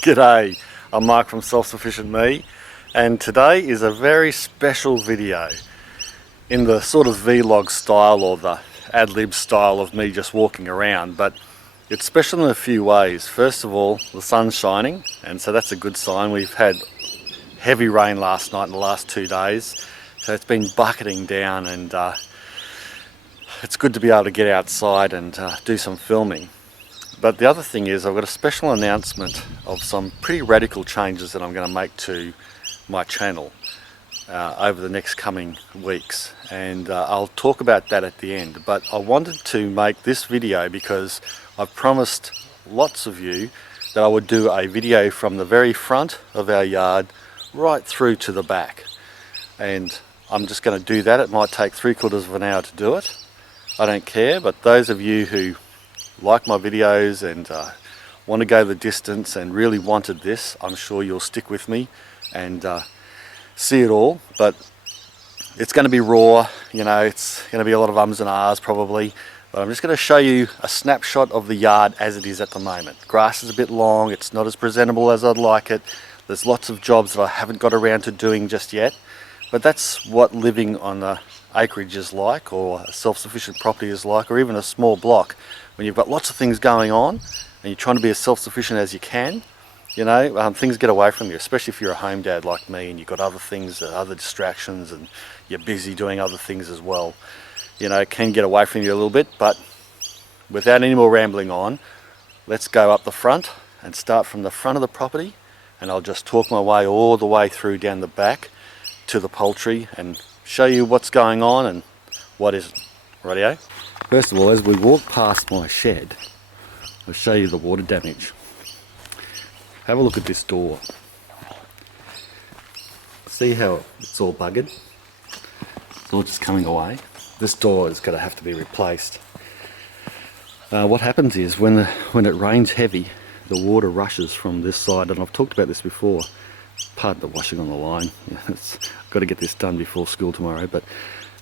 G'day, I'm Mark from Self-sufficiency, and today is a very special video in the sort of vlog style or the ad-lib style of me just walking around, but it's special in a few ways. First of all, the sun's shining, and so that's a good sign. We've had heavy rain last night and the last 2 days, so it's been bucketing down, and it's good to be able to get outside and do some filming. But the other thing is, I've got a special announcement of some pretty radical changes that I'm going to make to my channel over the next coming weeks, and I'll talk about that at the end. But I wanted to make this video because I've promised lots of you that I would do a video from the very front of our yard right through to the back, and I'm just going to do that. It might take 3/4 of an hour to do it. I don't care, but those of you who like my videos and want to go the distance and really wanted this, I'm sure you'll stick with me and see it all. But it's going to be raw, you know, it's going to be a lot of ums and ahs probably, but I'm just going to show you a snapshot of the yard as it is at the moment. Grass is a bit long, it's not as presentable as I'd like it, there's lots of jobs that I haven't got around to doing just yet, but that's what living on the acreage is like, or a self-sufficient property is like, or even a small block. When you've got lots of things going on and you're trying to be as self-sufficient as you can, you know, things get away from you, especially if you're a home dad like me and you've got other things, other distractions, and you're busy doing other things as well. You know, it can get away from you a little bit, but without any more rambling on, let's go up the front and start from the front of the property, and I'll just talk my way all the way through down the back to the poultry and show you what's going on and what isn't. Rightio? First of all, as we walk past my shed, I'll show you the water damage. Have a look at this door. See how it's all buggered? It's all just coming away. This door is going to have to be replaced. What happens is when it rains heavy, the water rushes from this side, and I've talked about this before. Pardon the washing on the line. I've got to get this done before school tomorrow, but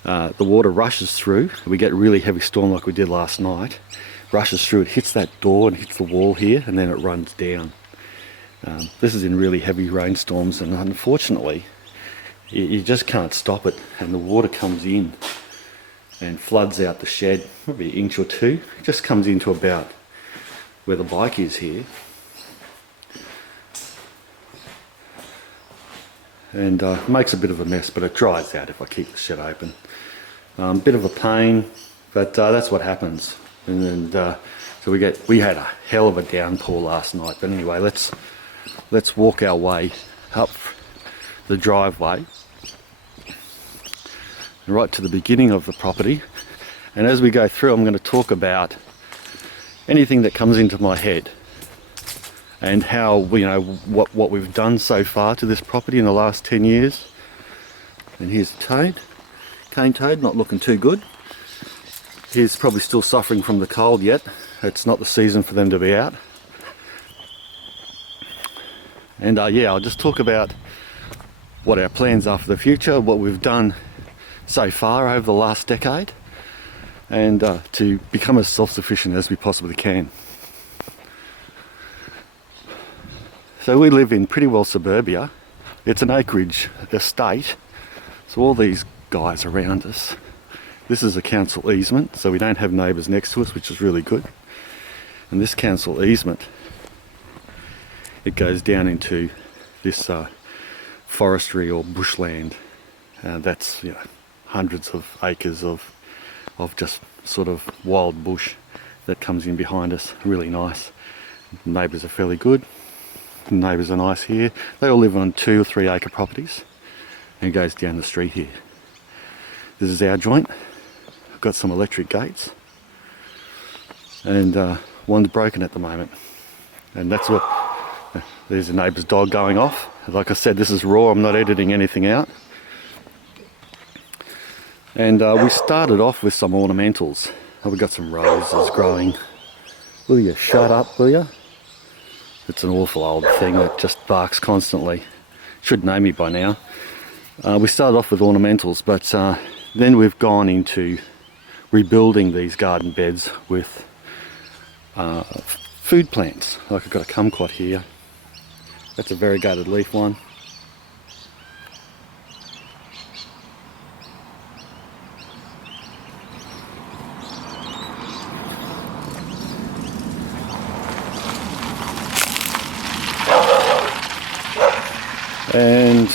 the water rushes through. We get a really heavy storm like we did last night. Rushes through, it hits that door and hits the wall here, and then it runs down. This is in really heavy rainstorms, and unfortunately you just can't stop it, and the water comes in and floods out the shed, maybe an inch or two. It just comes into about where the bike is here, and makes a bit of a mess, but it dries out if I keep the shed open. Bit of a pain, but that's what happens. And so we had a hell of a downpour last night. But anyway, let's walk our way up the driveway right to the beginning of the property. And as we go through, I'm going to talk about anything that comes into my head and how, you know, what we've done so far to this property in the last 10 years. And here's the toad, cane toad, not looking too good. He's probably still suffering from the cold yet. It's not the season for them to be out. And yeah, I'll just talk about what our plans are for the future, what we've done so far over the last decade, and to become as self-sufficient as we possibly can. So we live in pretty well suburbia. It's an acreage estate, so all these guys around us. This is a council easement, so we don't have neighbours next to us, which is really good. And this council easement, it goes down into this forestry or bushland. That's, you know, hundreds of acres of just sort of wild bush that comes in behind us. Really nice. Neighbours are fairly good. Neighbours are nice here. They all live on 2 or 3 acre properties, and it goes down the street here. This is our joint. I've got some electric gates, and one's broken at the moment, and that's what there's a neighbour's dog going off. Like I said, this is raw, I'm not editing anything out. And we started off with some ornamentals. We've got some roses growing. Will you shut up, will you? It's an awful old thing that just barks constantly. Should know me by now. We started off with ornamentals, but then we've gone into rebuilding these garden beds with food plants. Like I've got a kumquat here, That's a variegated leaf one. And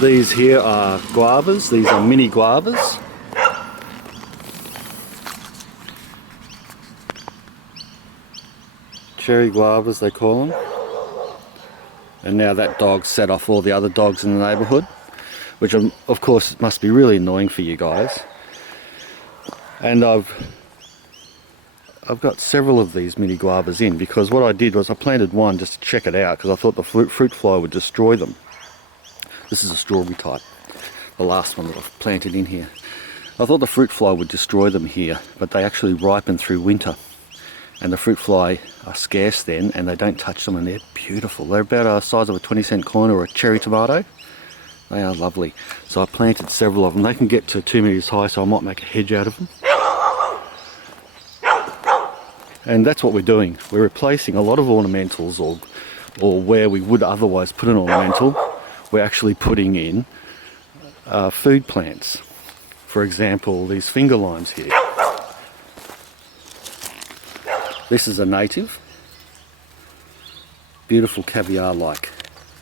these here are guavas. These are mini guavas. Cherry guavas they call them. And now that dog set off all the other dogs in the neighbourhood, which of course must be really annoying for you guys. And I've got several of these mini guavas in, because what I did was I planted one just to check it out, because I thought the fruit fly would destroy them. This is a strawberry type, the last one that I've planted in here. I thought the fruit fly would destroy them here, but they actually ripen through winter. And the fruit fly are scarce then, and they don't touch them, and they're beautiful. They're about the size of a 20-cent coin or a cherry tomato. They are lovely. So I planted several of them. They can get to 2 meters high, so I might make a hedge out of them. And that's what we're doing. We're replacing a lot of ornamentals, or where we would otherwise put an ornamental, we're actually putting in food plants. For example, these finger limes here. This is a native. Beautiful caviar-like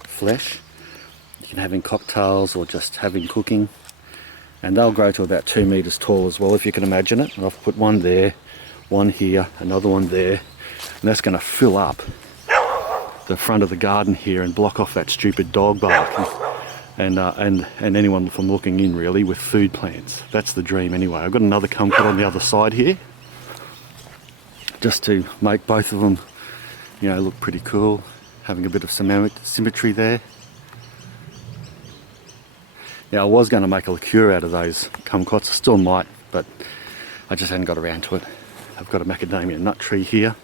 flesh. You can have in cocktails or just have in cooking. And they'll grow to about 2 meters tall as well, if you can imagine it. And I've put one there, one here, another one there. And that's going to fill up the front of the garden here and block off that stupid dog bark. And anyone from looking in, really, with food plants. That's the dream anyway. I've got another kumquat on the other side here, just to make both of them, you know, look pretty cool, having a bit of symmetry there. Now I was going to make a liqueur out of those kumquats, I still might, but I just hadn't got around to it. I've got a macadamia nut tree here,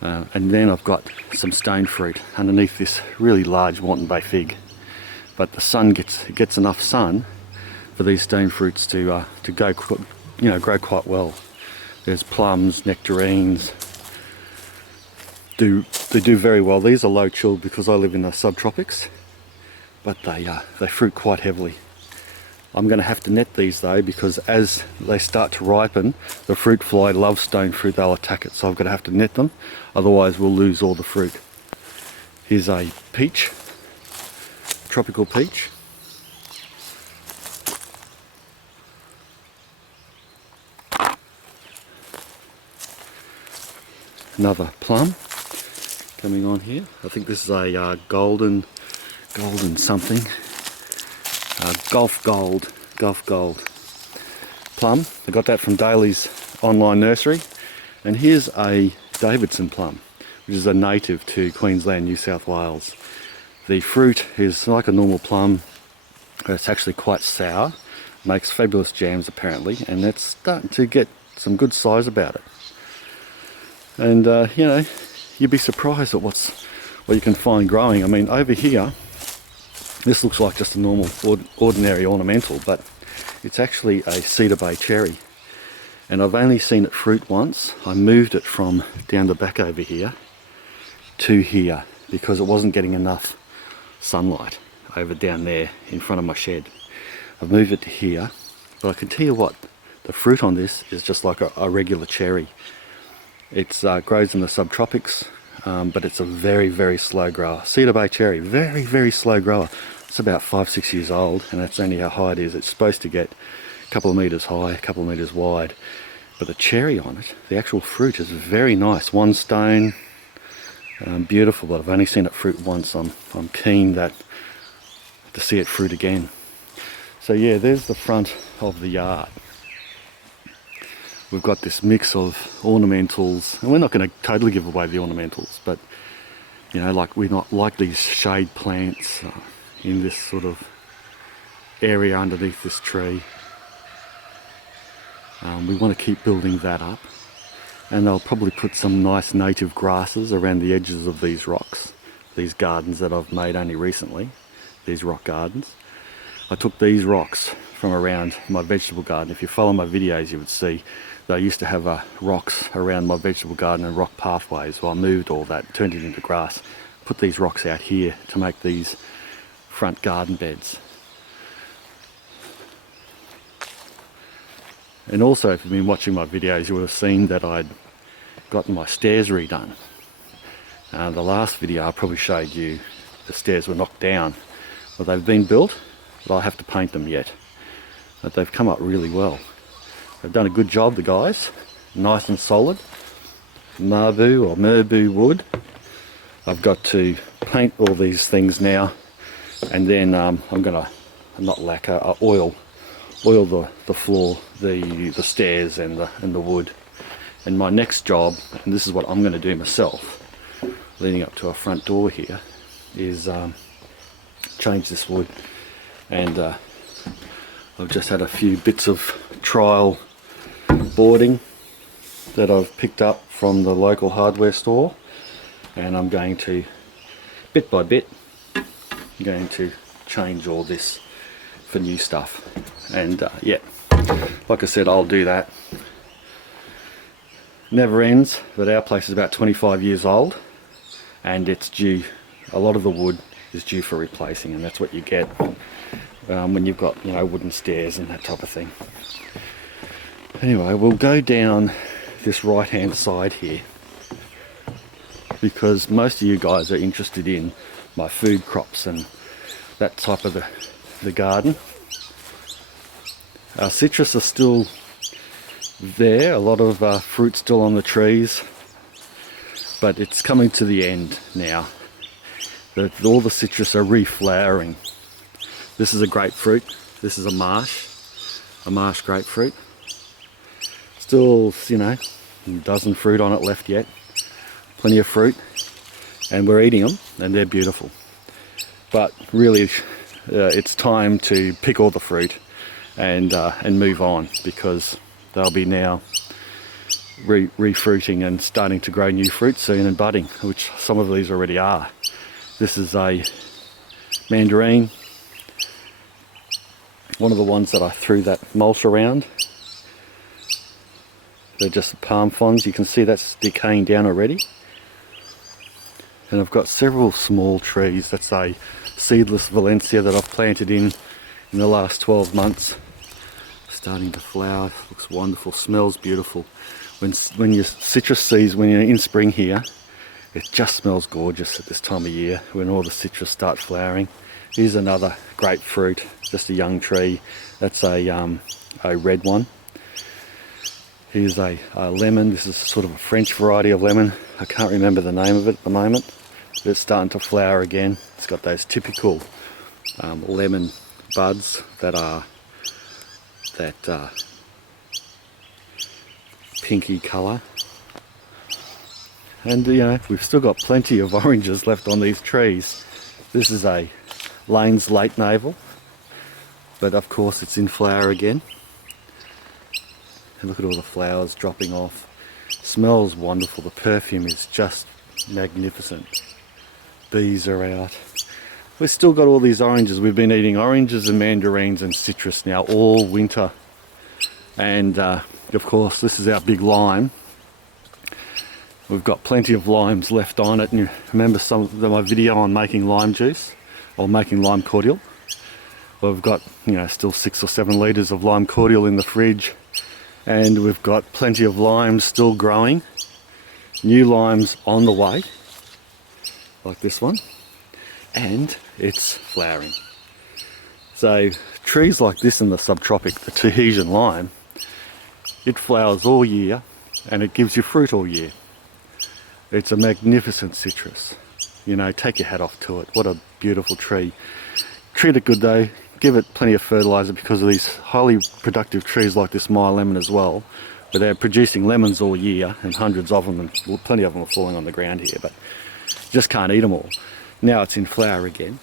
and then I've got some stone fruit underneath this really large Moreton Bay fig. But the sun gets enough sun for these stone fruits to go, you know, grow quite well. There's plums, nectarines. They do very well. These are low chilled because I live in the subtropics, but they fruit quite heavily. I'm going to have to net these though, because as they start to ripen, the fruit fly loves stone fruit. They'll attack it, so I've got to have to net them. Otherwise, we'll lose all the fruit. Here's a peach, tropical peach. Another plum coming on here. I think this is a golden something. Gulf gold plum. I got that from Daly's online nursery. And here's a Davidson plum, which is a native to Queensland, New South Wales. The fruit is like a normal plum. It's actually quite sour. Makes fabulous jams apparently, and it's starting to get some good size about it. And you know, you'd be surprised at what you can find growing. I mean, over here, this looks like just a normal, ordinary ornamental, but it's actually a Cedar Bay cherry. And I've only seen it fruit once. I moved it from down the back over here to here because it wasn't getting enough sunlight over down there in front of my shed. I've moved it to here, but I can tell you what, the fruit on this is just like a regular cherry. It grows in the subtropics, but it's a very, very slow grower. Cedar Bay cherry, very, very slow grower. It's about 5-6 years old, and that's only how high it is. It's supposed to get a couple of meters high, a couple of meters wide. But the cherry on it, the actual fruit is very nice. One stone, beautiful, but I've only seen it fruit once. I'm keen to see it fruit again. So yeah, there's the front of the yard. We've got this mix of ornamentals, and we're not going to totally give away the ornamentals, but you know, like we're not like these shade plants in this sort of area underneath this tree. We want to keep building that up, and I'll probably put some nice native grasses around the edges of these rocks, these gardens that I've made only recently, these rock gardens. I took these rocks from around my vegetable garden. If you follow my videos, you would see that I used to have rocks around my vegetable garden and rock pathways. Well, I moved all that, turned it into grass, put these rocks out here to make these front garden beds. And also, if you've been watching my videos, you would have seen that I'd gotten my stairs redone. The last video I probably showed you the stairs were knocked down. Well, they've been built, but I have to paint them yet. But they've come up really well. They've done a good job, the guys. Nice and solid. Marbu or Merbu wood. I've got to paint all these things now, and then I'm gonna, not lacquer, oil the floor, the stairs and the wood. And my next job, and this is what I'm going to do myself, leading up to our front door here, is change this wood. And I've just had a few bits of trial boarding that I've picked up from the local hardware store, and I'm going to, bit by bit, I'm going to change all this for new stuff. And yeah, like I said, I'll do that. Never ends, but our place is about 25 years old, and it's due, a lot of the wood is due for replacing, and that's what you get when you've got, you know, wooden stairs and that type of thing. Anyway, we'll go down this right hand side here, because most of you guys are interested in my food crops and that type of the garden. Citrus are still there, a lot of fruit still on the trees, but it's coming to the end now. All the citrus are reflowering. This is a grapefruit, this is a marsh grapefruit. Still, you know, a dozen fruit on it left yet, plenty of fruit, and we're eating them, and they're beautiful. But really, it's time to pick all the fruit and move on, because they'll be now refruiting and starting to grow new fruit soon and budding, which some of these already are. This is a mandarin, one of the ones that I threw that mulch around. They're just palm fronds. You can see that's decaying down already. And I've got several small trees. That's a seedless Valencia that I've planted in the last 12 months. Starting to flower, looks wonderful, smells beautiful. When your citrus seeds, when you're in spring here, it just smells gorgeous at this time of year when all the citrus start flowering. Here's another grapefruit, just a young tree. That's a red one. Here's a lemon. This is sort of a French variety of lemon. I can't remember the name of it at the moment. But it's starting to flower again. It's got those typical lemon buds that are that pinky colour. And you know, we've still got plenty of oranges left on these trees. This is a Lane's late navel, but of course it's in flower again. And look at all the flowers dropping off. Smells wonderful. The perfume is just magnificent. Bees are out. We've still got all these oranges. We've been eating oranges and mandarins and citrus now all winter. And of course this is our big lime. We've got plenty of limes left on it. And you remember some of my video on making lime juice or making lime cordial? Well, we've got, you know, still 6 or 7 litres of lime cordial in the fridge. And we've got plenty of limes still growing. New limes on the way, like this one. And it's flowering. So trees like this in the subtropic, the Tahitian lime, it flowers all year and it gives you fruit all year. It's a magnificent citrus. You know, take your hat off to it. What a beautiful tree. Treat it good though. Give it plenty of fertilizer, because of these highly productive trees like this Meyer lemon as well. But they're producing lemons all year, and hundreds of them, and well, plenty of them are falling on the ground here, but just can't eat them all. Now it's in flower again.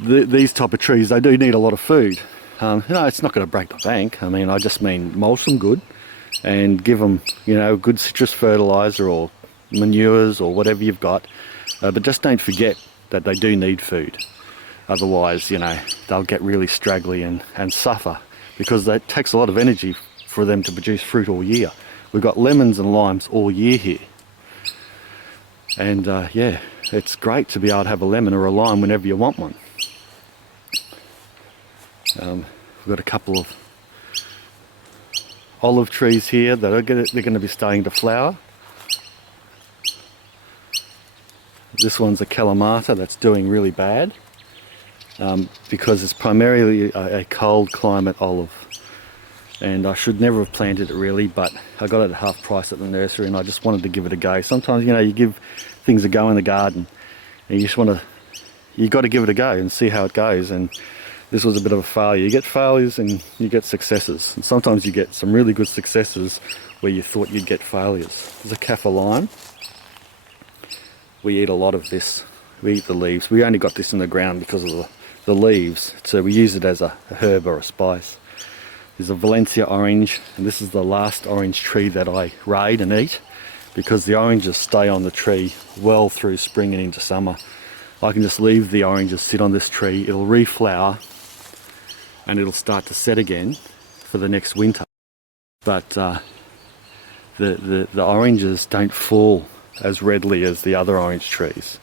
These type of trees, they do need a lot of food. You know, it's not going to break the bank. I mean, I just mean mulch them good and give them, you know, good citrus fertilizer or manures or whatever you've got. But just don't forget that they do need food. Otherwise, you know, they'll get really straggly and suffer, because it takes a lot of energy for them to produce fruit all year. We've got lemons and limes all year here. And yeah, it's great to be able to have a lemon or a lime whenever you want one. We've got a couple of olive trees here that they're going to be starting to flower. This one's a Kalamata that's doing really bad because it's primarily a cold climate olive. And I should never have planted it really, but I got it at half price at the nursery and I just wanted to give it a go. Sometimes, you know, you give things a go in the garden and you got to give it a go and see how it goes. And this was a bit of a failure. You get failures and you get successes. And sometimes you get some really good successes where you thought you'd get failures. There's a kaffir lime. We eat a lot of this. We eat the leaves. We only got this in the ground because of the leaves, so we use it as a herb or a spice. There's a Valencia orange, and this is the last orange tree that I raid and eat, because the oranges stay on the tree well through spring and into summer. I can just leave the oranges sit on this tree, it'll reflower and it'll start to set again for the next winter. But the oranges don't fall as readily as the other orange trees.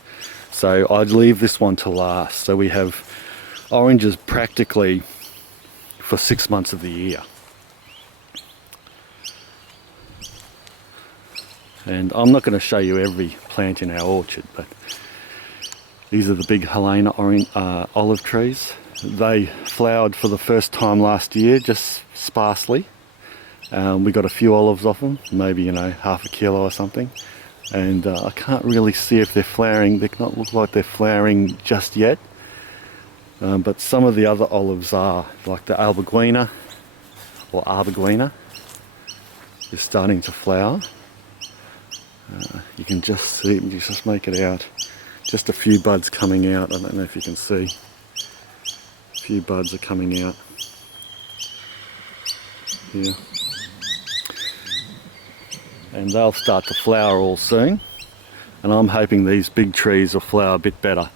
So I'd leave this one to last. So we have oranges practically for 6 months of the year. And I'm not going to show you every plant in our orchard, but these are the big Helena olive trees. They flowered for the first time last year, just sparsely. We got a few olives off them, maybe, you know, half a kilo or something. And I can't really see if they're flowering. They don't look like they're flowering just yet. But some of the other olives are, like the Alberguina or Arbeguina is starting to flower. You can just see, you just make it out. Just a few buds coming out. I don't know if you can see. A few buds are coming out here. And they'll start to flower all soon. And I'm hoping these big trees will flower a bit better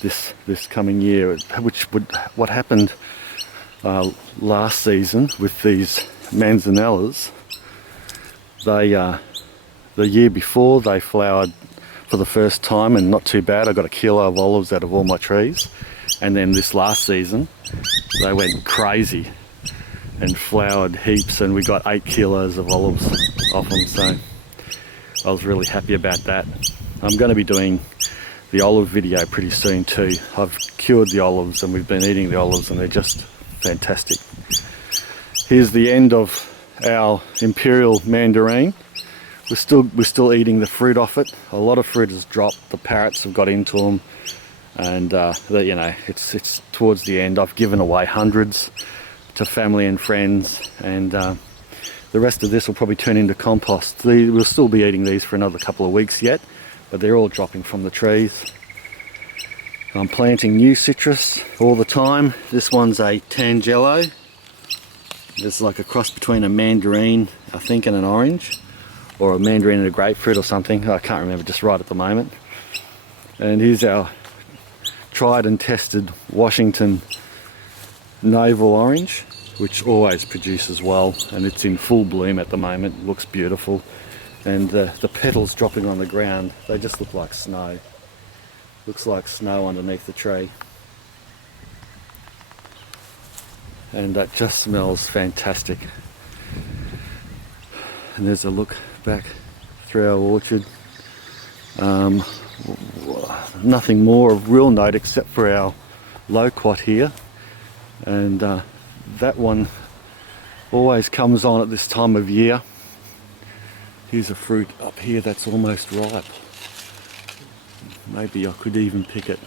this coming year, what happened last season with these manzanellas. The year before they flowered for the first time and not too bad. I got a kilo of olives out of all my trees, and then this last season they went crazy and flowered heaps, and we got 8 kilos of olives off them, so I was really happy about that. I'm going to be doing the olive video pretty soon too. I've cured the olives and we've been eating the olives and they're just fantastic. Here's the end of our imperial mandarin. We're still eating the fruit off it. A lot of fruit has dropped. The parrots have got into them, and you know, it's towards the end. I've given away hundreds to family and friends, and the rest of this will probably turn into compost. We'll still be eating these for another couple of weeks yet, but they're all dropping from the trees. I'm planting new citrus all the time. This one's a Tangelo. It's like a cross between a mandarin, I think, and an orange, or a mandarin and a grapefruit or something. I can't remember just right at the moment. And here's our tried and tested Washington navel orange, which always produces well, and it's in full bloom at the moment. It looks beautiful, and the petals dropping on the ground, they just look like snow. Looks like snow underneath the tree, and that just smells fantastic. And there's a look back through our orchard. Nothing more of real note except for our loquat here, and that one always comes on at this time of year. Here's a fruit up here that's almost ripe. Maybe I could even pick it.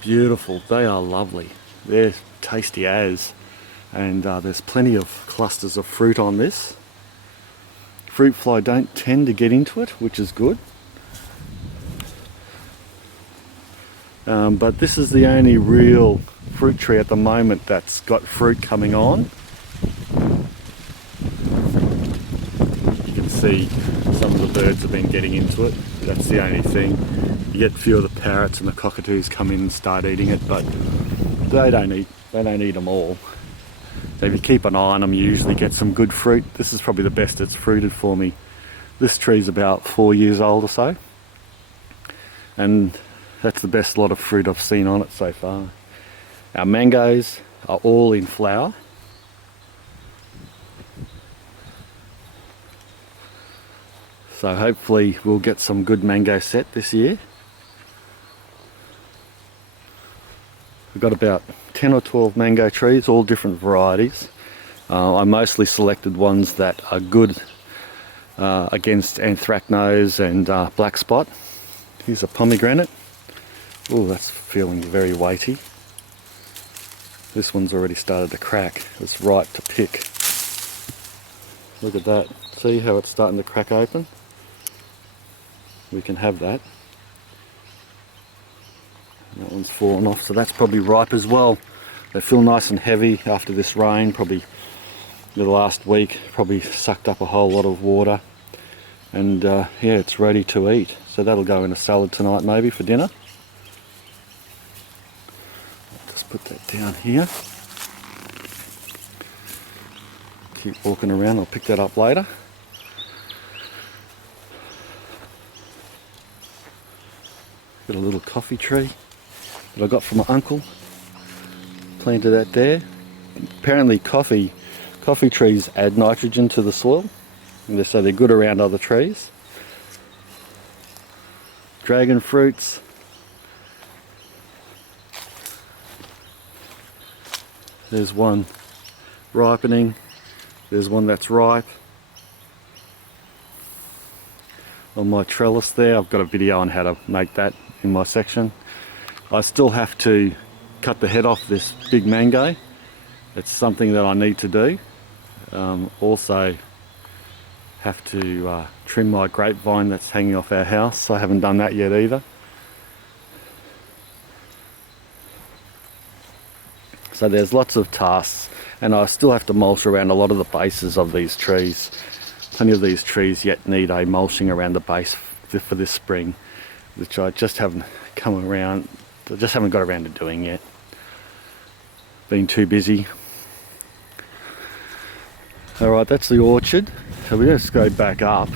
Beautiful, they are lovely. They're tasty as, and there's plenty of clusters of fruit on this. Fruit fly don't tend to get into it, which is good. But this is the only real fruit tree at the moment that's got fruit coming on. You can see some of the birds have been getting into it. That's the only thing. You get a few of the parrots and the cockatoos come in and start eating it, but they don't eat them all. So if you keep an eye on them, you usually get some good fruit. This is probably the best it's fruited for me. This tree's about 4 years old or so, and that's the best lot of fruit I've seen on it so far. Our mangoes are all in flower. So hopefully we'll get some good mango set this year. We've got about 10 or 12 mango trees, all different varieties. I mostly selected ones that are good against anthracnose and black spot. Here's a pomegranate. Oh, that's feeling very weighty. This one's already started to crack. It's ripe to pick. Look at that. See how it's starting to crack open? We can have that. That one's fallen off, so that's probably ripe as well. They feel nice and heavy after this rain. Probably the last week probably sucked up a whole lot of water, and yeah, it's ready to eat. So that'll go in a salad tonight, maybe for dinner. I'll just put that down here. Keep walking around. I'll pick that up later. Got a little coffee tree that I got from my uncle. Planted that there. Apparently coffee trees add nitrogen to the soil, and so they're good around other trees. Dragon fruits. There's one ripening. There's one that's ripe. On my trellis there, I've got a video on how to make that in my section. I still have to cut the head off this big mango. It's something that I need to do. Also have to trim my grapevine that's hanging off our house. I haven't done that yet either. So there's lots of tasks, and I still have to mulch around a lot of the bases of these trees. Plenty of these trees yet need a mulching around the base for this spring, which I just haven't got around to doing yet. Been too busy. Alright, that's the orchard. So we just go back up.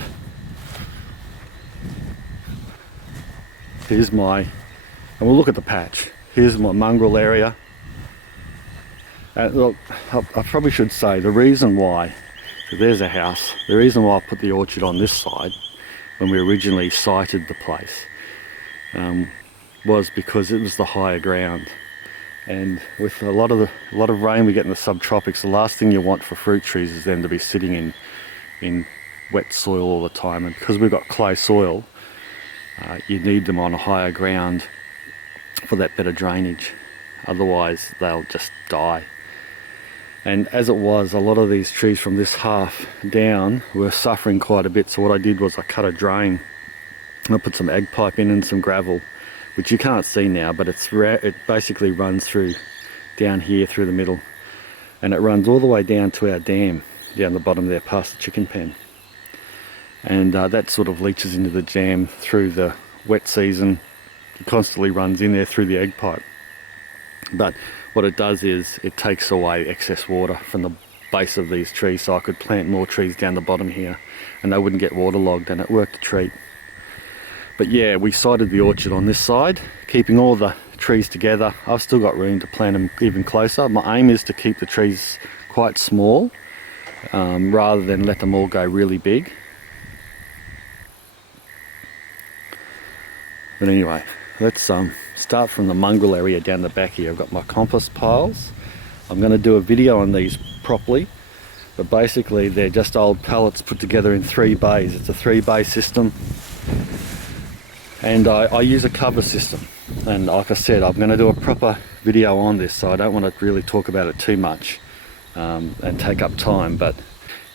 And we'll look at the patch. Here's my mongrel area. Look, I probably should say the reason why, so there's a house, the reason why I put the orchard on this side when we originally sited the place was because it was the higher ground. And with a lot of rain we get in the subtropics, the last thing you want for fruit trees is them to be sitting in wet soil all the time. And because we've got clay soil, you need them on a higher ground for that better drainage. Otherwise they'll just die. And as it was, a lot of these trees from this half down were suffering quite a bit. So what I did was I cut a drain and I put some egg pipe in and some gravel, which you can't see now, but it basically runs through down here through the middle, and it runs all the way down to our dam down the bottom there past the chicken pen. And that sort of leaches into the jam through the wet season. It constantly runs in there through the egg pipe. But what it does is it takes away excess water from the base of these trees, so I could plant more trees down the bottom here and they wouldn't get waterlogged, and it worked a treat. But yeah, we sited the orchard on this side, keeping all the trees together. I've still got room to plant them even closer. My aim is to keep the trees quite small rather than let them all go really big. But anyway, let's start from the mongrel area down the back here. I've got my compost piles. I'm going to do a video on these properly, but basically they're just old pallets put together in 3 bays. It's a 3-bay system, and I use a cover system. And like I said, I'm going to do a proper video on this, so I don't want to really talk about it too much and take up time, but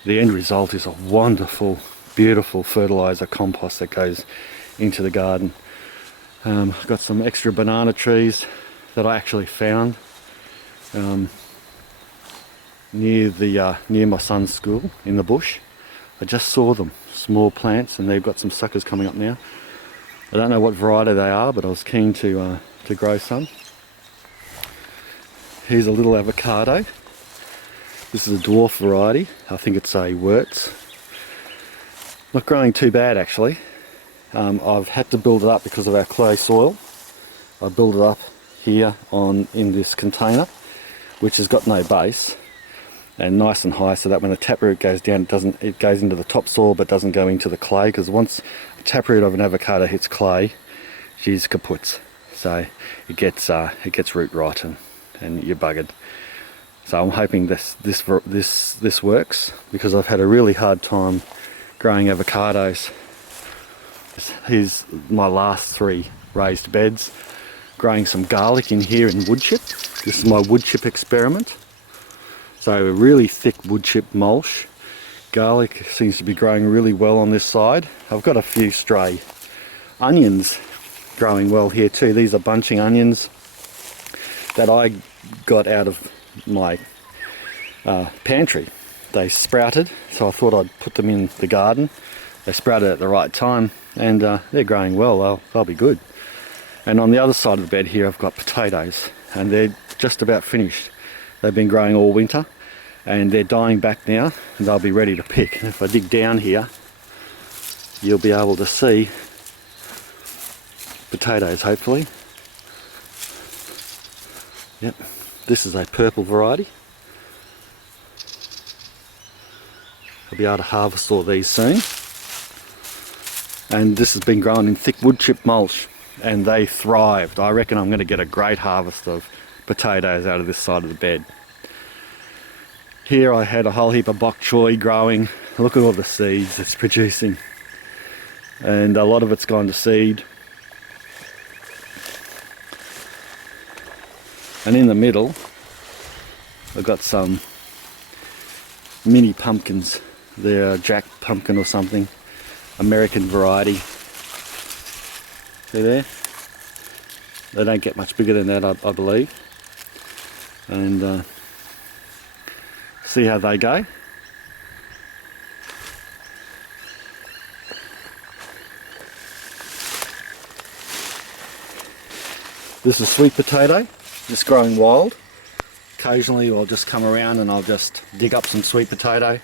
the end result is a wonderful, beautiful fertilizer compost that goes into the garden. I've got some extra banana trees that I actually found near my son's school in the bush. I just saw them, small plants, and they've got some suckers coming up now. I don't know what variety they are, but I was keen to grow some. Here's a little avocado. This is a dwarf variety. I think it's a Wirtz. Not growing too bad actually. I've had to build it up because of our clay soil. I built it up here in this container, which has got no base, and nice and high, so that when the taproot goes down, it goes into the topsoil but doesn't go into the clay, because once the taproot of an avocado hits clay, she's kaput. So it gets root rot and you're buggered. So I'm hoping this works, because I've had a really hard time growing avocados. Here's my last 3 raised beds. Growing some garlic in here in wood chip. This is my wood chip experiment. So a really thick wood chip mulch. Garlic seems to be growing really well on this side. I've got a few stray onions growing well here too. These are bunching onions that I got out of my pantry. They sprouted, so I thought I'd put them in the garden. They sprouted at the right time, and they're growing well. They'll be good. And on the other side of the bed here I've got potatoes, and they're just about finished. They've been growing all winter and they're dying back now, and they'll be ready to pick. And if I dig down here, you'll be able to see potatoes, hopefully. Yep, this is a purple variety. I'll be able to harvest all these soon. And this has been grown in thick wood chip mulch, and they thrived. I reckon I'm going to get a great harvest of potatoes out of this side of the bed. Here I had a whole heap of bok choy growing. Look at all the seeds it's producing, and a lot of it's gone to seed. And in the middle I've got some mini pumpkins. They're a jack pumpkin or something, American variety. See there? They don't get much bigger than that, I believe. And see how they go. This is sweet potato, just growing wild. Occasionally I'll just come around and I'll just dig up some sweet potato,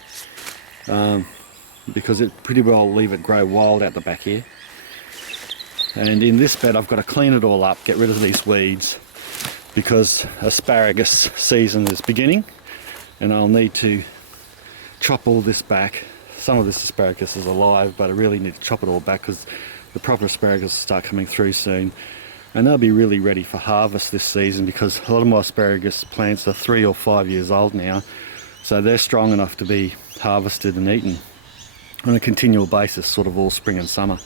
because it pretty well leave it grow wild out the back here. And in this bed I've got to clean it all up, get rid of these weeds, because asparagus season is beginning and I'll need to chop all this back. Some of this asparagus is alive, but I really need to chop it all back because the proper asparagus will start coming through soon, and they'll be really ready for harvest this season, because a lot of my asparagus plants are 3 or 5 years old now, so they're strong enough to be harvested and eaten on a continual basis, sort of all spring and summer.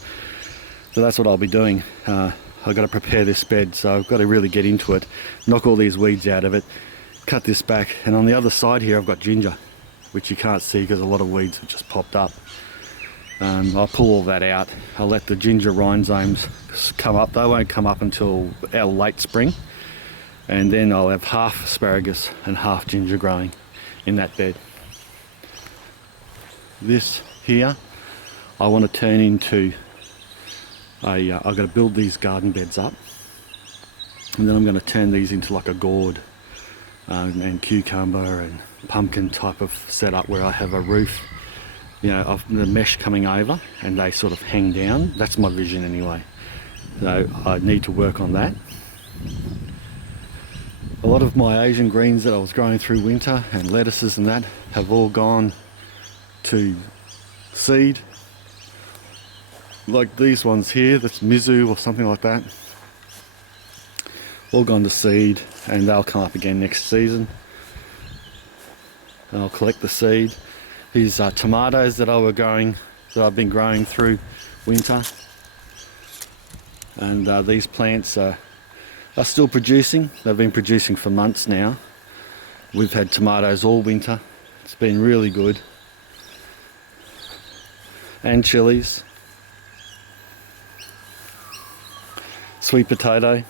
So that's what I'll be doing. I've got to prepare this bed, so I've got to really get into it, knock all these weeds out of it, cut this back. And on the other side here I've got ginger, which you can't see because a lot of weeds have just popped up. I'll pull all that out. I'll let the ginger rhizomes come up. They won't come up until our late spring, and then I'll have half asparagus and half ginger growing in that bed. This here I want to turn into I've got to build these garden beds up, and then I'm going to turn these into like a gourd and cucumber and pumpkin type of setup, where I have a roof, you know, of the mesh coming over and they sort of hang down. That's my vision anyway, so I need to work on that. A lot of my Asian greens that I was growing through winter, and lettuces and that, have all gone to seed. Like these ones here, that's mizu or something like that, all gone to seed, and they'll come up again next season. And I'll collect the seed. These are tomatoes that I've been growing through winter, and these plants are still producing. They've been producing for months now. We've had tomatoes all winter. It's been really good. And chilies. Sweet potato.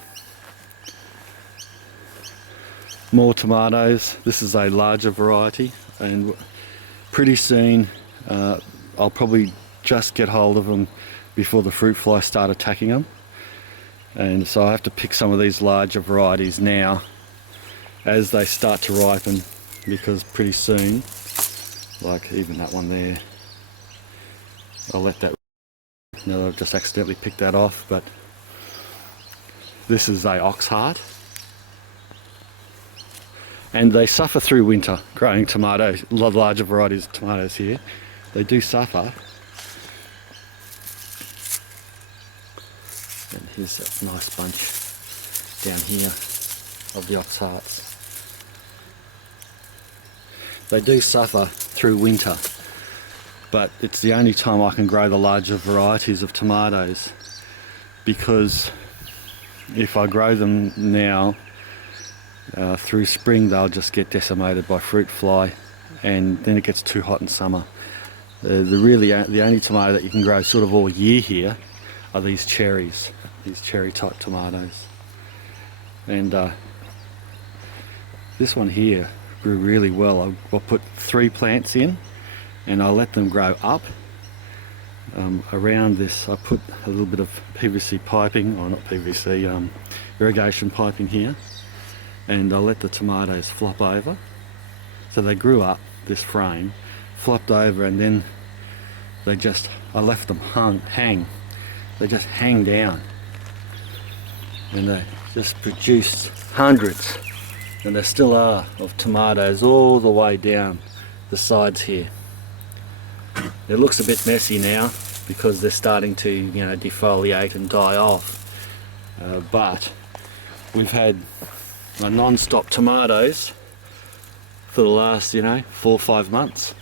More tomatoes. This is a larger variety, and pretty soon I'll probably just get hold of them, before the fruit flies start attacking them. And so I have to pick some of these larger varieties now as they start to ripen, because pretty soon, like even that one there, I'll let that, no, I've just accidentally picked that off, but this is a ox heart. And they suffer through winter growing tomatoes, larger varieties of tomatoes here. They do suffer. And here's a nice bunch down here of the ox hearts. They do suffer through winter, but it's the only time I can grow the larger varieties of tomatoes, because if I grow them now, through spring they'll just get decimated by fruit fly, and then it gets too hot in summer. The only tomato that you can grow sort of all year here are these cherries, these cherry type tomatoes. And this one here grew really well. I put 3 plants in and I let them grow up. Around this I put a little bit of PVC piping, or not PVC, irrigation piping here, and I let the tomatoes flop over. So they grew up this frame, flopped over, and then I left them hang. They just hang down, and they just produced hundreds, and there still are, of tomatoes all the way down the sides here. It looks a bit messy now because they're starting to, defoliate and die off, but we've had non-stop tomatoes for the last 4 or 5 months,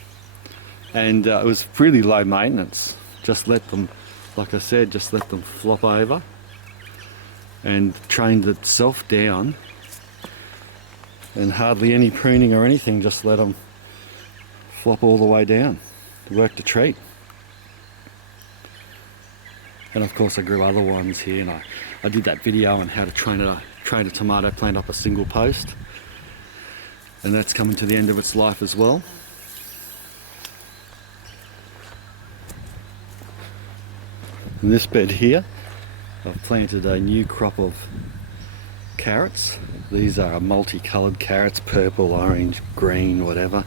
and it was really low maintenance. Just let them, like I said, just let them flop over, and trained itself down, and hardly any pruning or anything, just let them flop all the way down. It worked a treat. And of course I grew other ones here, and I did that video on how to train a tomato plant up a single post, and that's coming to the end of its life as well. In this bed here I've planted a new crop of carrots. These are multicoloured carrots, purple, orange, green, whatever,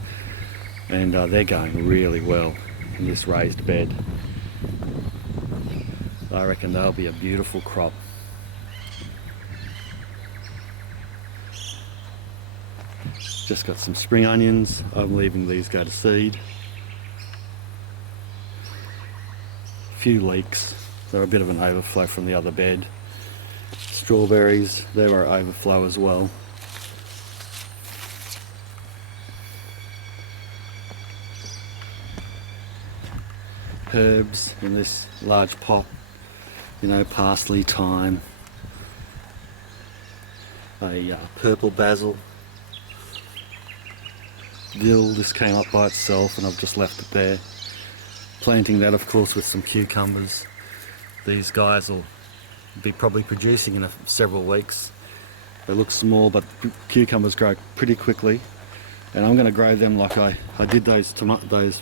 and they're going really well in this raised bed. I reckon they'll be a beautiful crop. Just got some spring onions. I'm leaving these go to seed. A few leeks. They're a bit of an overflow from the other bed. Strawberries, they were overflow as well. Herbs in this large pot, parsley, thyme, a purple basil, dill. This came up by itself and I've just left it there. Planting that, of course, with some cucumbers. These guys will be probably producing in several weeks. They look small, but cucumbers grow pretty quickly, and I'm going to grow them like I did those tomatoes.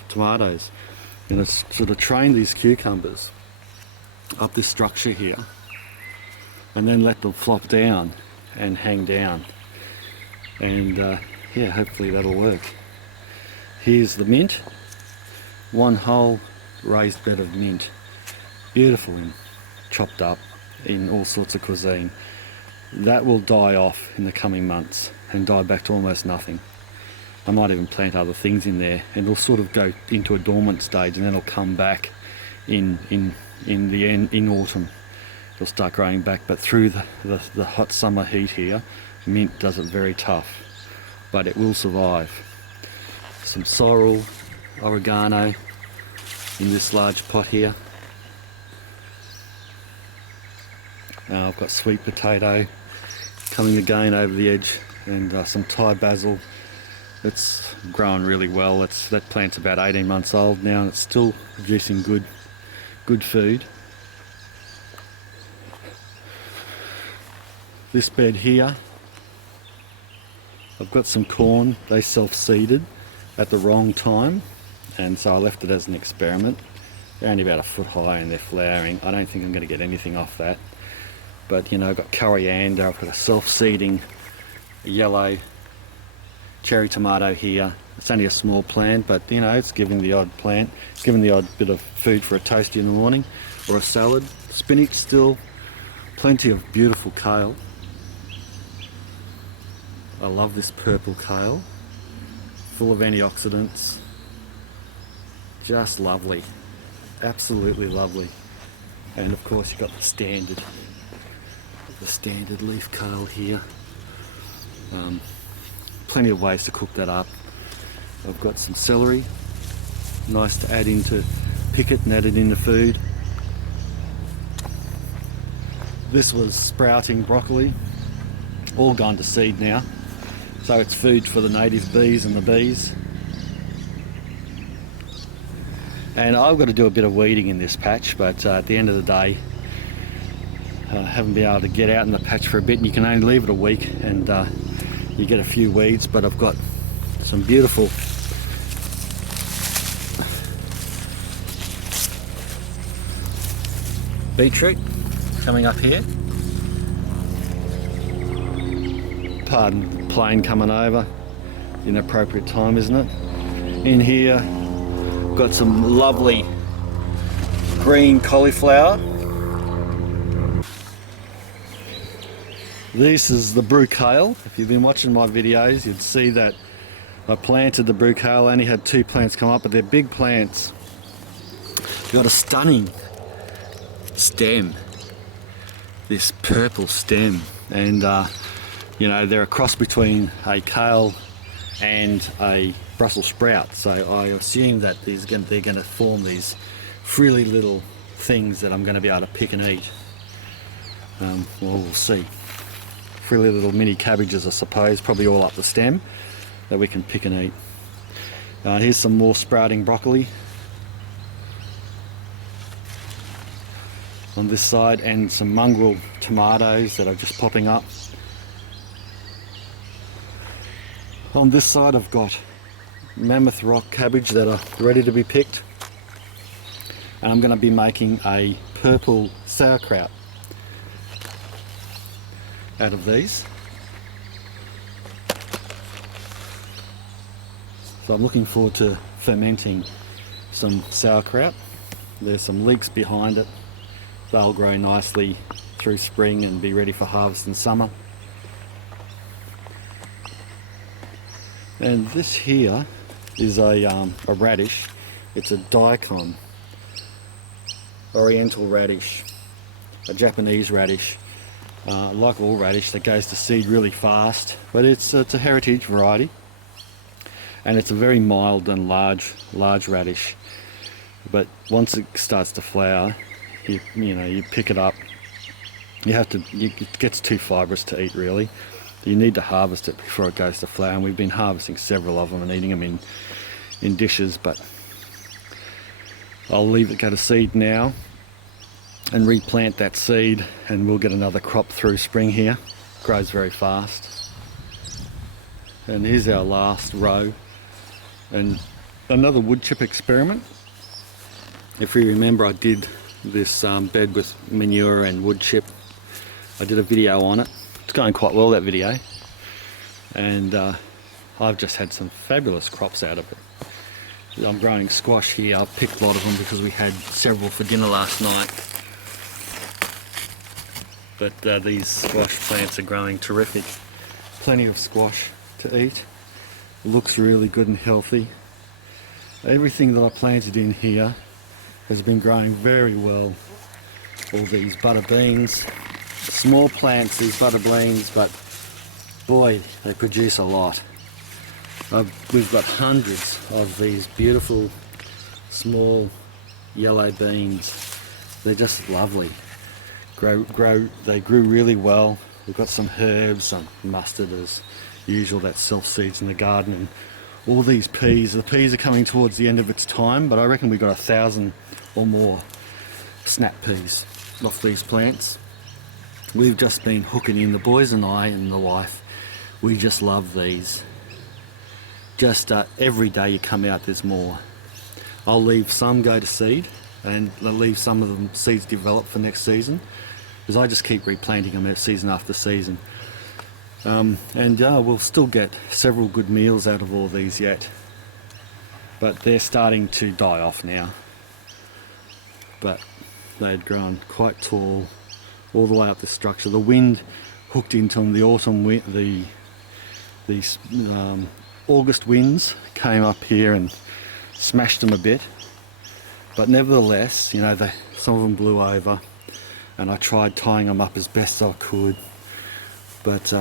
Sort of train these cucumbers up this structure here, and then let them flop down and hang down, and yeah, hopefully that'll work. Here's the mint, one whole raised bed of mint, beautiful and chopped up in all sorts of cuisine. That will die off in the coming months and die back to almost nothing. I might even plant other things in there, and it'll sort of go into a dormant stage, and then it'll come back in autumn. It'll start growing back, but through the hot summer heat here, mint does it very tough, but it will survive. Some sorrel, oregano in this large pot here. I've got sweet potato coming again over the edge, and some Thai basil. It's growing really well. That plant's about 18 months old now, and it's still producing good food. This bed here, I've got some corn. They self-seeded at the wrong time, and so I left it as an experiment. They're only about a foot high and they're flowering. I don't think I'm going to get anything off that. But you know, I've got coriander, I've got a self-seeding yellow cherry tomato here. It's only a small plant, but you know, it's giving the odd plant, it's giving the odd bit of food for a toasty in the morning or a salad. Spinach still, plenty of beautiful kale. I love this purple kale, full of antioxidants. Just lovely, absolutely lovely. And of course you've got the standard leaf kale here. Plenty of ways to cook that up. I've got some celery, nice to add into, pick it and add it in the food. This was sprouting broccoli, all gone to seed now. So it's food for the native bees and the bees. And I've got to do a bit of weeding in this patch, but at the end of the day, I haven't been able to get out in the patch for a bit, and you can only leave it a week and you get a few weeds. But I've got some beautiful beetroot coming up here. Pardon the plane coming over, inappropriate time, isn't it? In here, got some lovely green cauliflower. This is the brew kale. If you've been watching my videos, you'd see that I planted the brew kale. I only had 2 plants come up, but they're big plants. Got a stunning stem, this purple stem, and you know, they're a cross between a kale and a Brussels sprout. So I assume that they're going to form these frilly little things that I'm going to be able to pick and eat. Well, we'll see. Frilly little mini cabbages, I suppose, probably all up the stem, that we can pick and eat. Here's some more sprouting broccoli on this side, and some mongrel tomatoes that are just popping up. On this side I've got mammoth rock cabbage that are ready to be picked, and I'm going to be making a purple sauerkraut out of these. So I'm looking forward to fermenting some sauerkraut. There's some leeks behind it. They'll grow nicely through spring and be ready for harvest in summer. And this here is a radish. It's a daikon, oriental radish, a Japanese radish. Like all radish, that goes to seed really fast, but it's a heritage variety, and it's a very mild and large radish. But once it starts to flower, you know, you pick it up. It gets too fibrous to eat, really. You need to harvest it before it goes to flower, and we've been harvesting several of them and eating them in dishes. But I'll leave it go to seed now and replant that seed, and we'll get another crop through spring here. It grows very fast. And here's our last row, and another wood chip experiment. If you remember, I did this bed with manure and wood chip. I did a video on it. It's going quite well, that video, and I've just had some fabulous crops out of it. I'm growing squash here. I've picked a lot of them because we had several for dinner last night. But these squash plants are growing terrific. Plenty of squash to eat. It looks really good and healthy. Everything that I planted in here has been growing very well. All these butter beans, small plants, these butter beans, but boy, they produce a lot. We've got hundreds of these beautiful small yellow beans. They're just lovely. They grew really well. We've got some herbs, some mustard as usual, that self-seeds in the garden, and all these peas. The peas are coming towards the end of its time, but I reckon we got 1,000 or more snap peas off these plants. We've just been hooking in, the boys and I and the wife, we just love these. Just every day you come out, there's more. I'll leave some go to seed and leave some of them seeds develop for next season, because I just keep replanting them season after season. We'll still get several good meals out of all these yet, but they're starting to die off now. But they had grown quite tall all the way up the structure. The wind hooked into them. The autumn wind, the August winds came up here and smashed them a bit. But nevertheless, you know, some of them blew over, and I tried tying them up as best I could. But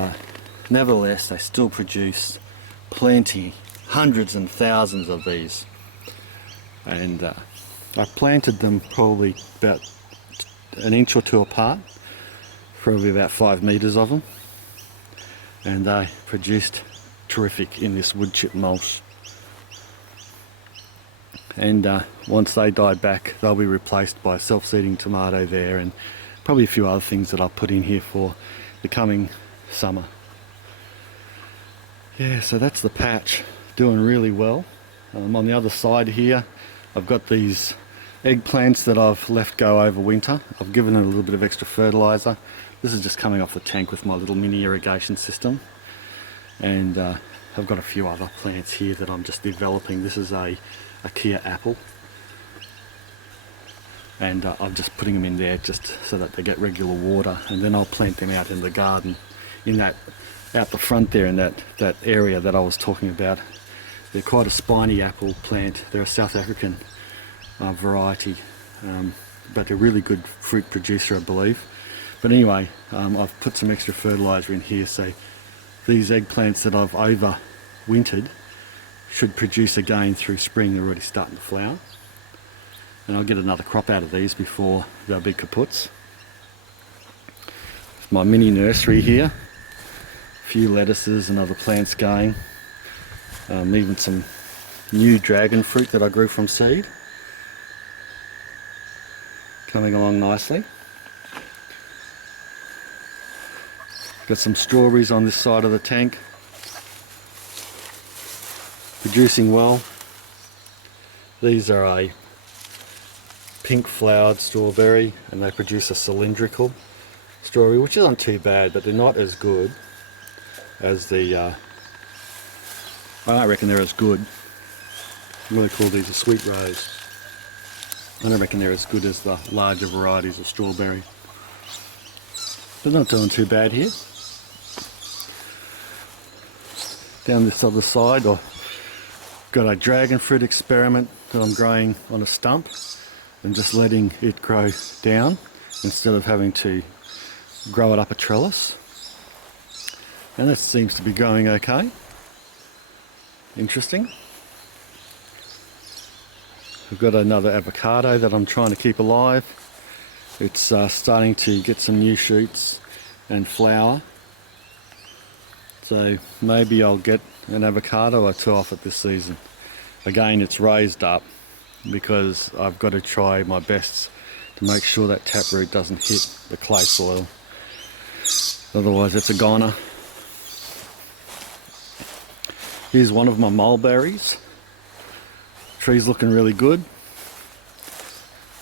nevertheless, they still produce plenty, hundreds and thousands of these. And I planted them probably about an inch or two apart, probably about 5 meters of them, and they produced terrific in this wood chip mulch. And once they die back, they'll be replaced by self-seeding tomato there, and probably a few other things that I'll put in here for the coming summer. Yeah, so that's the patch, doing really well. On the other side here, I've got these eggplants that I've left go over winter. I've given it a little bit of extra fertilizer. This is just coming off the tank with my little mini irrigation system. And I've got a few other plants here that I'm just developing. This is a Kia apple. And I'm just putting them in there just so that they get regular water. And then I'll plant them out in the garden, out the front there in that area that I was talking about. They're quite a spiny apple plant. They're a South African variety, but they're a really good fruit producer, I believe. But anyway, I've put some extra fertilizer in here, so these eggplants that I've overwintered should produce again through spring. They're already starting to flower, and I'll get another crop out of these before they'll be kaputs. My mini nursery here, a few lettuces and other plants going. Even some new dragon fruit that I grew from seed, coming along nicely. Got some strawberries on this side of the tank, producing well. These are a pink flowered strawberry, and they produce a cylindrical strawberry, which isn't too bad, but they're not as good as the I don't reckon they're as good. I'm going to call these a sweet rose. I don't reckon they're as good as the larger varieties of strawberry. They're not doing too bad here. Down this other side, I've got a dragon fruit experiment that I'm growing on a stump and just letting it grow down instead of having to grow it up a trellis. And that seems to be going okay. Interesting. I've got another avocado that I'm trying to keep alive. It's starting to get some new shoots and flower. So maybe I'll get an avocado or two off it this season. Again, it's raised up because I've got to try my best to make sure that taproot doesn't hit the clay soil. Otherwise it's a goner. Here's one of my mulberries. Tree's looking really good.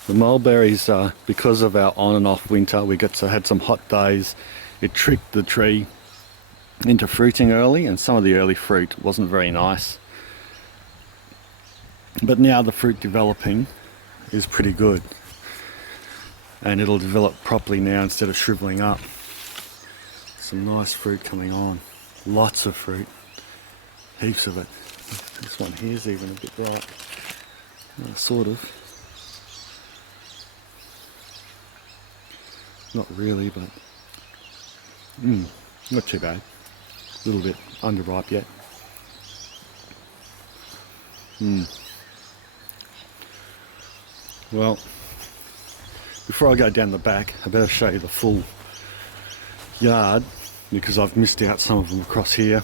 The mulberries, because of our on and off winter, we had some hot days. It tricked the tree into fruiting early, and some of the early fruit wasn't very nice. But now the fruit developing is pretty good, and it'll develop properly now instead of shriveling up. Some nice fruit coming on. Lots of fruit. Heaps of it. This one here is even a bit ripe. Sort of. Not really, but not too bad. A little bit underripe yet. Well, before I go down the back, I better show you the full yard, because I've missed out some of them across here.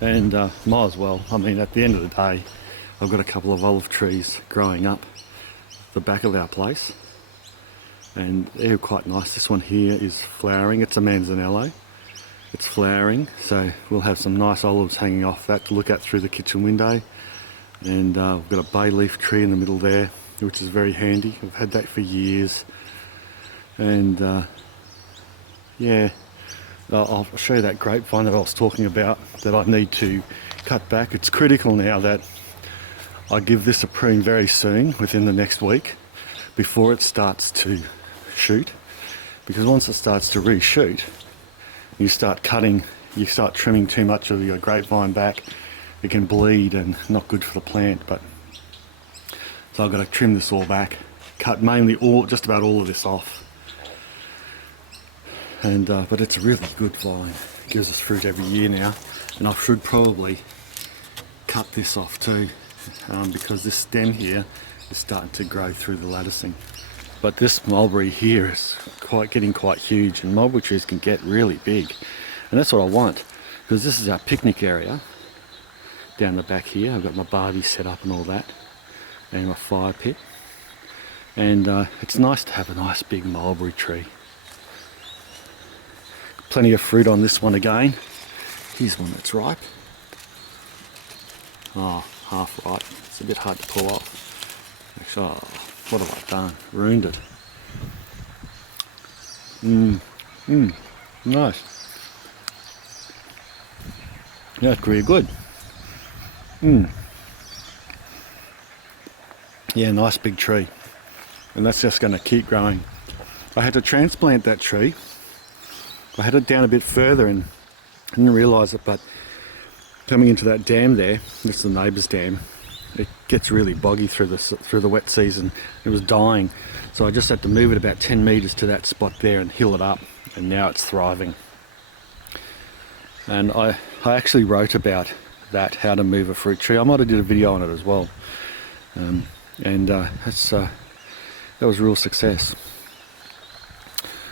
And might as well. I mean, at the end of the day, I've got a couple of olive trees growing up the back of our place, and they're quite nice. This one here is flowering. It's a manzanello. It's flowering, so we'll have some nice olives hanging off that to look at through the kitchen window. And we've got a bay leaf tree in the middle there, which is very handy. I've had that for years. And yeah, I'll show you that grapevine that I was talking about that I need to cut back. It's critical now that I give this a prune very soon, within the next week, before it starts to shoot. Because once it starts to reshoot, you start trimming too much of your grapevine back, it can bleed and not good for the plant. But so I've got to trim this all back, cut just about all of this off. And but it's a really good vine. It gives us fruit every year now, and I should probably cut this off too, because this stem here is starting to grow through the latticing. But this mulberry here is getting quite huge, and mulberry trees can get really big, and that's what I want, because this is our picnic area down the back here. I've got my barbie set up and all that, and my fire pit, and it's nice to have a nice big mulberry tree. Plenty of fruit on this one again. Here's one that's ripe. Oh, half ripe. It's a bit hard to pull off. Actually, what have I done? Ruined it. Nice. Yeah, it's really good. Yeah, nice big tree. And that's just going to keep growing. I had to transplant that tree. I had it down a bit further and I didn't realise it, but coming into that dam there, this is the neighbour's dam, it gets really boggy through the wet season. It was dying, so I just had to move it about 10 metres to that spot there and hill it up, and now it's thriving. And I actually wrote about that, how to move a fruit tree. I might have did a video on it as well, that was a real success.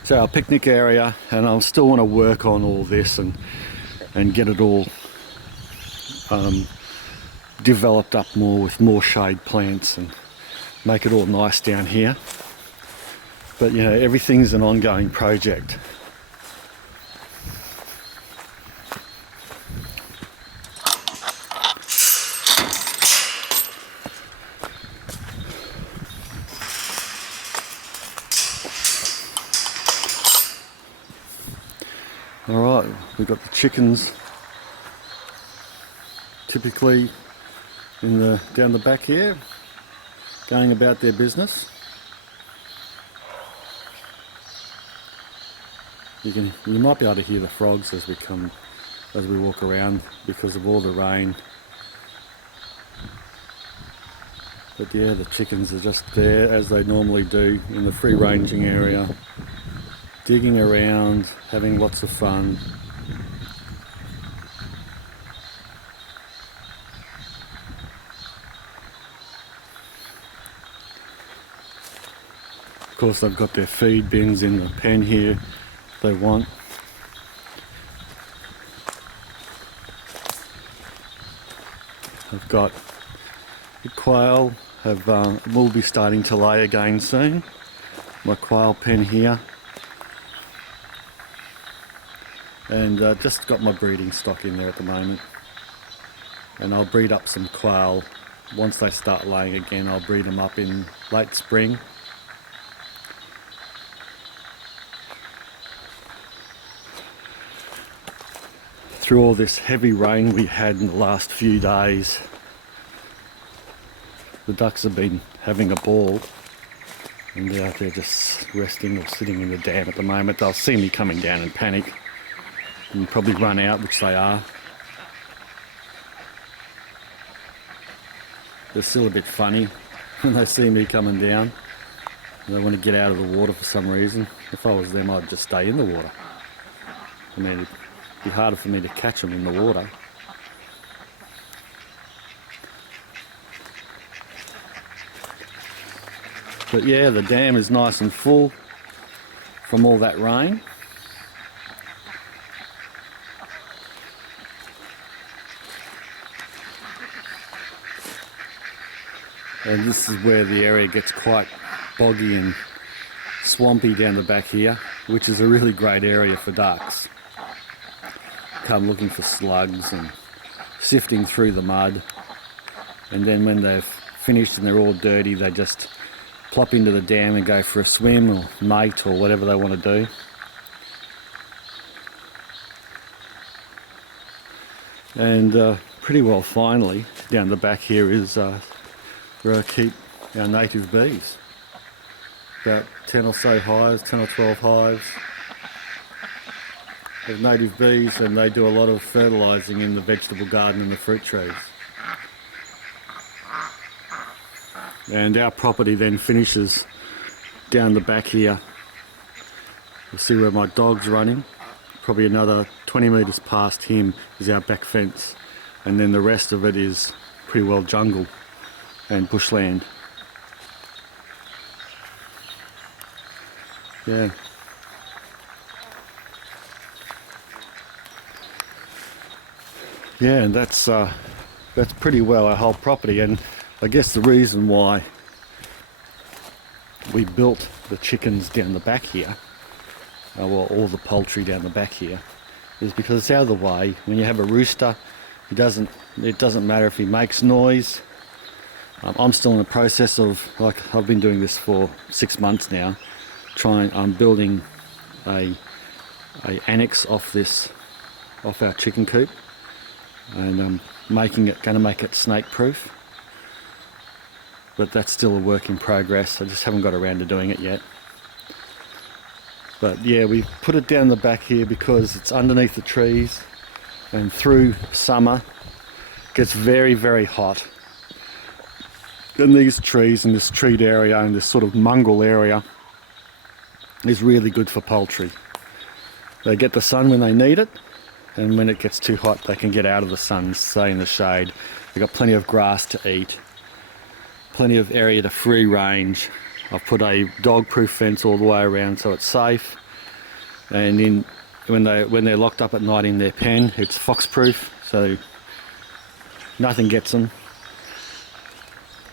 So our picnic area, and I'll still want to work on all this and get it all developed up more with more shade plants and make it all nice down here. But you know, everything's an ongoing project. Alright, we've got the chickens typically down the back here, going about their business. You might be able to hear the frogs as we walk around because of all the rain. But yeah, the chickens are just there as they normally do in the free ranging area, digging around, having lots of fun. Of course, they've got their feed bins in the pen here if they want. I've got the quail will be starting to lay again soon. My quail pen here. And just got my breeding stock in there at the moment, and I'll breed up some quail once they start laying again. I'll breed them up in late spring. Through all this heavy rain we had in the last few days, the ducks have been having a ball, and they're out there just resting or sitting in the dam at the moment. They'll see me coming down and panic and probably run out, which they are. They're still a bit funny when they see me coming down. They want to get out of the water for some reason. If I was them, I'd just stay in the water. I mean, it'd be harder for me to catch them in the water. But yeah, the dam is nice and full from all that rain. And this is where the area gets quite boggy and swampy down the back here, which is a really great area for ducks. Come looking for slugs and sifting through the mud. and then when they've finished and they're all dirty, they just plop into the dam and go for a swim or mate or whatever they want to do. And pretty well finally, down the back here is where I keep our native bees. About 10 or so hives, 10 or 12 hives of native bees, and they do a lot of fertilising in the vegetable garden and the fruit trees. And our property then finishes down the back here. You'll see where my dog's running. Probably another 20 metres past him is our back fence, and then the rest of it is pretty well jungle and bushland. Yeah. Yeah, and that's pretty well our whole property. And I guess the reason why we built the chickens down the back here, well, all the poultry down the back here, is because it's out of the way. When you have a rooster, it doesn't matter if he makes noise. I'm still in the process of, like, I've been doing this for 6 months now. I'm building a annex off our chicken coop, and I'm going to make it snake proof. But that's still a work in progress. I just haven't got around to doing it yet. But yeah, we put it down the back here because it's underneath the trees, and through summer it gets very, very hot. And these trees in this treed area and this sort of mongrel area is really good for poultry. They get the sun when they need it, and when it gets too hot they can get out of the sun, stay in the shade. They've got plenty of grass to eat, plenty of area to free range. I've put a dog-proof fence all the way around so it's safe, and when they're locked up at night in their pen, it's fox-proof, so nothing gets them.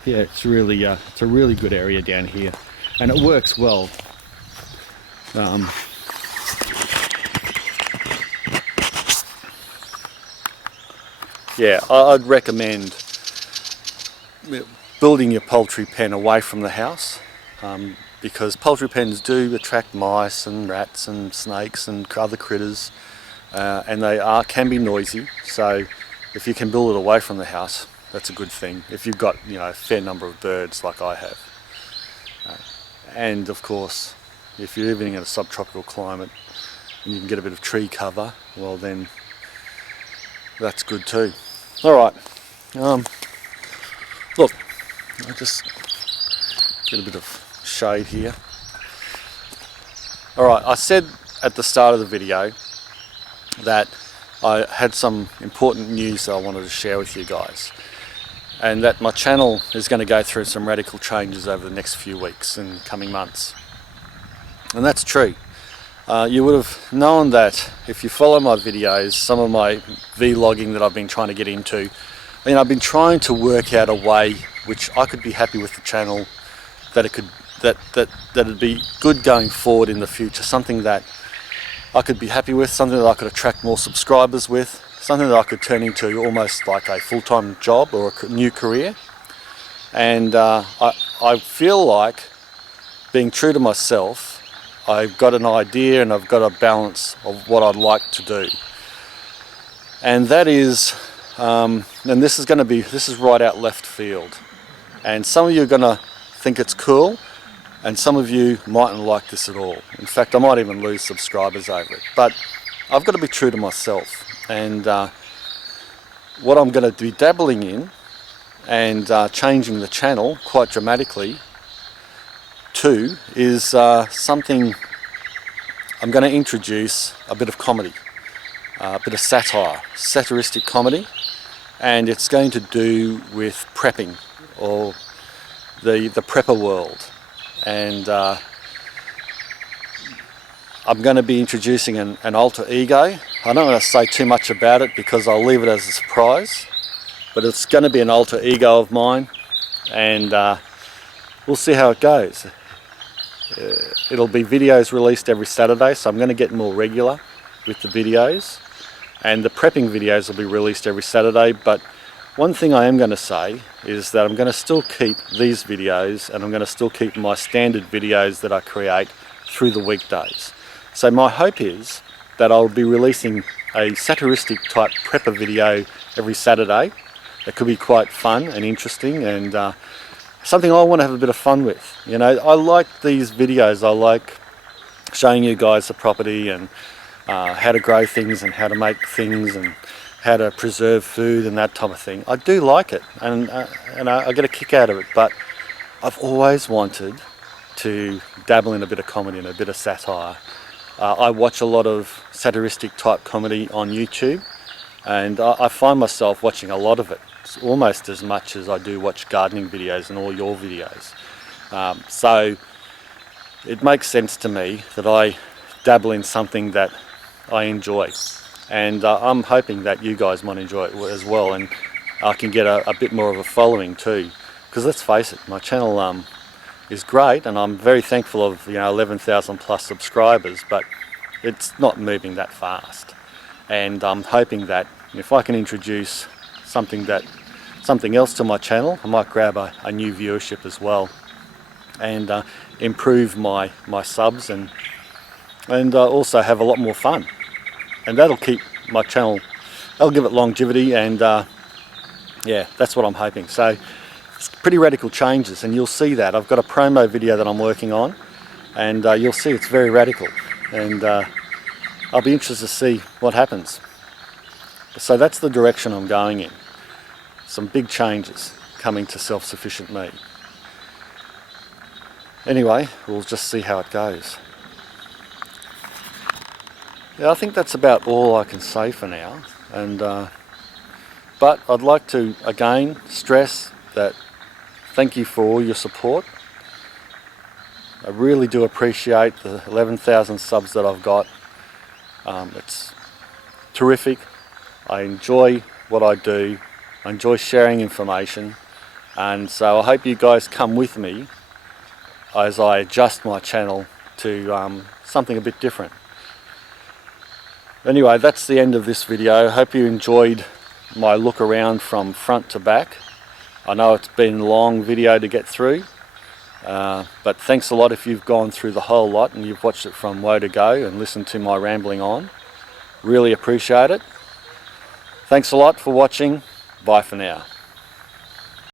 Yeah, it's a really good area down here, and it works well. Yeah, I'd recommend building your poultry pen away from the house, because poultry pens do attract mice and rats and snakes and other critters, and they can be noisy. So if you can build it away from the house, that's a good thing. If you've got, a fair number of birds like I have, and of course, if you're living in a subtropical climate and you can get a bit of tree cover, well then that's good too. All right. Look, I'll just get a bit of shade here. Alright, I said at the start of the video that I had some important news that I wanted to share with you guys, and that my channel is going to go through some radical changes over the next few weeks and coming months. And that's true. You would have known that if you follow my videos, some of my vlogging that I've been trying to get into, I've been trying to work out a way which I could be happy with the channel, that it'd be good going forward in the future, something that I could be happy with, something that I could attract more subscribers with, something that I could turn into almost like a full-time job or a new career. And I feel like, being true to myself, I've got an idea and I've got a balance of what I'd like to do. And that is, and this is right out left field. And some of you are going to think it's cool, and some of you mightn't like this at all. In fact, I might even lose subscribers over it. But I've got to be true to myself. And what I'm going to be dabbling in and changing the channel quite dramatically to is something. I'm going to introduce a bit of comedy, a bit of satiristic comedy, and it's going to do with prepping, or the prepper world. And I'm going to be introducing an alter ego. I'm not going to say too much about it because I'll leave it as a surprise, but it's going to be an alter ego of mine, and we'll see how it goes. It'll be videos released every Saturday, so I'm going to get more regular with the videos, and the prepping videos will be released every Saturday, but One thing I am going to say is that I'm going to still keep these videos, and I'm going to still keep my standard videos that I create through the weekdays. So my hope is that I'll be releasing a satiristic type prepper video every Saturday. That could be quite fun and interesting, and something I want to have a bit of fun with. You know, I like these videos. I like showing you guys the property and how to grow things and how to make things and how to preserve food and that type of thing. I do like it, and I get a kick out of it, but I've always wanted to dabble in a bit of comedy and a bit of satire. I watch a lot of satiristic type comedy on YouTube, and I find myself watching a lot of it. It's almost as much as I do watch gardening videos and all your videos. So it makes sense to me that I dabble in something that I enjoy. And I'm hoping that you guys might enjoy it as well, and I can get a bit more of a following too. Because let's face it, my channel is great, and I'm very thankful of 11,000 plus subscribers, but it's not moving that fast. And I'm hoping that if I can introduce something else to my channel, I might grab a new viewership as well, and improve my subs, and also have a lot more fun. And that'll keep my channel, that'll give it longevity, and yeah, that's what I'm hoping. So it's pretty radical changes, and you'll see that. I've got a promo video that I'm working on, and you'll see it's very radical, and I'll be interested to see what happens. So that's the direction I'm going in. Some big changes coming to Self-Sufficient Me. Anyway, we'll just see how it goes. Yeah, I think that's about all I can say for now, and but I'd like to again stress that thank you for all your support. I really do appreciate the 11,000 subs that I've got. It's terrific. I enjoy what I do. I enjoy sharing information, and so I hope you guys come with me as I adjust my channel to something a bit different. Anyway, that's the end of this video. I hope you enjoyed my look around from front to back. I know it's been a long video to get through, but thanks a lot if you've gone through the whole lot and you've watched it from woe to go and listened to my rambling on. Really appreciate it. Thanks a lot for watching. Bye for now.